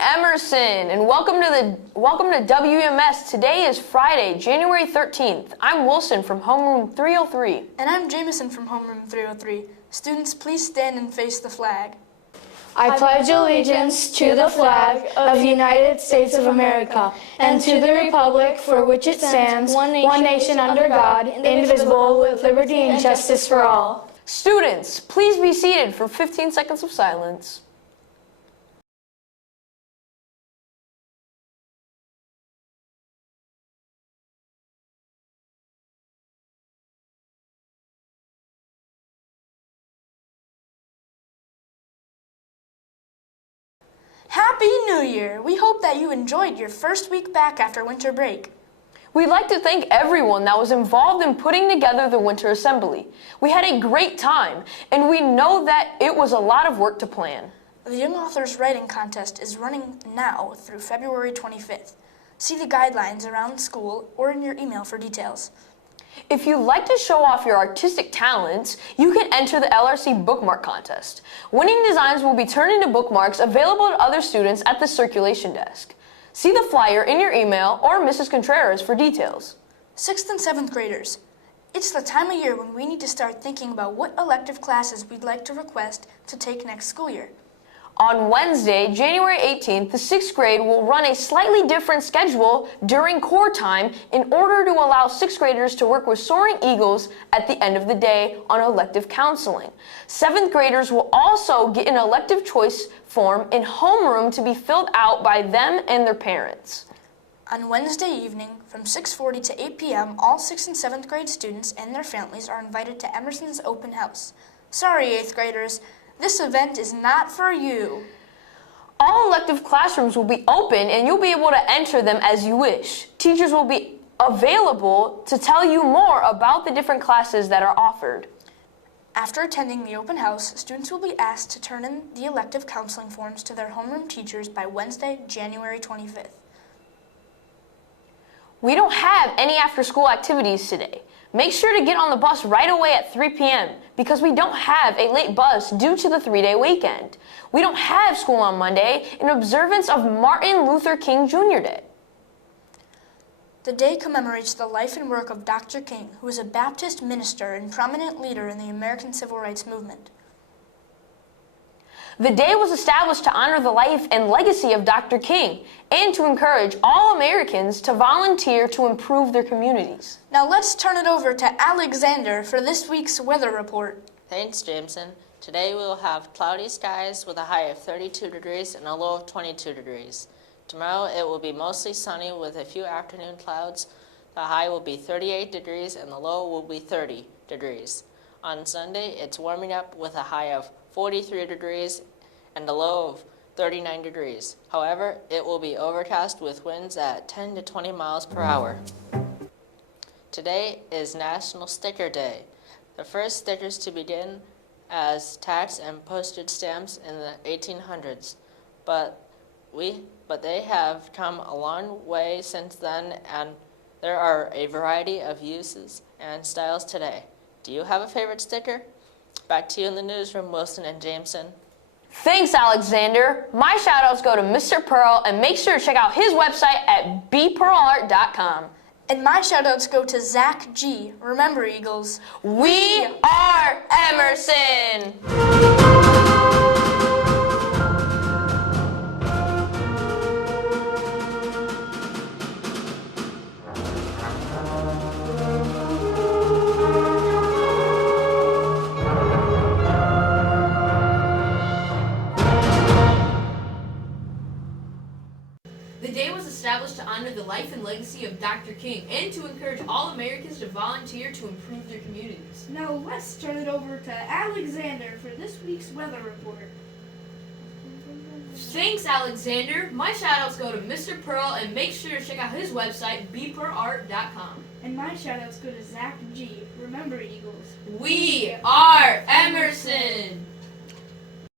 Emerson, and welcome to WEMS. Today is Friday, January 13th. I'm Wilson from homeroom 303. And I'm Jameson from homeroom 303. Students, please stand and face the flag. I pledge allegiance to the flag of the United States of America and to the republic for which it stands, one nation under God, indivisible, with liberty and justice for all. Students, please be seated for 15 seconds of silence. Happy New Year! We hope that you enjoyed your first week back after winter break. We'd like to thank everyone that was involved in putting together the Winter Assembly. We had a great time, and we know that it was a lot of work to plan. The Young Authors Writing Contest is running now through February 25th. See the guidelines around school or in your email for details. If you'd like to show off your artistic talents, you can enter the LRC Bookmark Contest. Winning designs will be turned into bookmarks available to other students at the circulation desk. See the flyer in your email or Mrs. Contreras for details. 6th and 7th graders, it's the time of year when we need to start thinking about what elective classes we'd like to request to take next school year. On Wednesday, January 18th, the 6th grade will run a slightly different schedule during core time in order to allow 6th graders to work with Soaring Eagles at the end of the day on elective counseling. 7th graders will also get an elective choice form in homeroom to be filled out by them and their parents. On Wednesday evening, from 6:40 to 8 p.m., all 6th and 7th grade students and their families are invited to Emerson's open house. Sorry, 8th graders. This event is not for you. All elective classrooms will be open and you'll be able to enter them as you wish. Teachers will be available to tell you more about the different classes that are offered. After attending the open house, students will be asked to turn in the elective counseling forms to their homeroom teachers by Wednesday, January 25th. We don't have any after-school activities today. Make sure to get on the bus right away at 3 p.m. because we don't have a late bus due to the 3-day weekend. We don't have school on Monday in observance of Martin Luther King Jr. Day. The day commemorates the life and work of Dr. King, who was a Baptist minister and prominent leader in the American Civil Rights Movement. The day was established to honor the life and legacy of Dr. King and to encourage all Americans to volunteer to improve their communities. Now let's turn it over to Alexander for this week's weather report. Thanks, Jameson. Today we will have cloudy skies with a high of 32 degrees and a low of 22 degrees. Tomorrow it will be mostly sunny with a few afternoon clouds. The high will be 38 degrees and the low will be 30 degrees. On Sunday, it's warming up with a high of 43 degrees and a low of 39 degrees. However, it will be overcast with winds at 10 to 20 miles per hour. Today is National Sticker Day. The first stickers to begin as tax and postage stamps in the 1800s, but they have come a long way since then, and there are a variety of uses and styles today. Do you have a favorite sticker? Back to you in the newsroom, Wilson and Jameson. Thanks, Alexander. My shout-outs go to Mr. Pearl, and make sure to check out his website at bpearlart.com. And my shout-outs go to Zach G. Remember, Eagles, We are Emerson! The day was established to honor the life and legacy of Dr. King and to encourage all Americans to volunteer to improve their communities. Now let's turn it over to Alexander for this week's weather report. Thanks, Alexander. My shout-outs go to Mr. Pearl, and make sure to check out his website, bpearlart.com. And my shout-outs go to Zach G. Remember, Eagles, We are Emerson!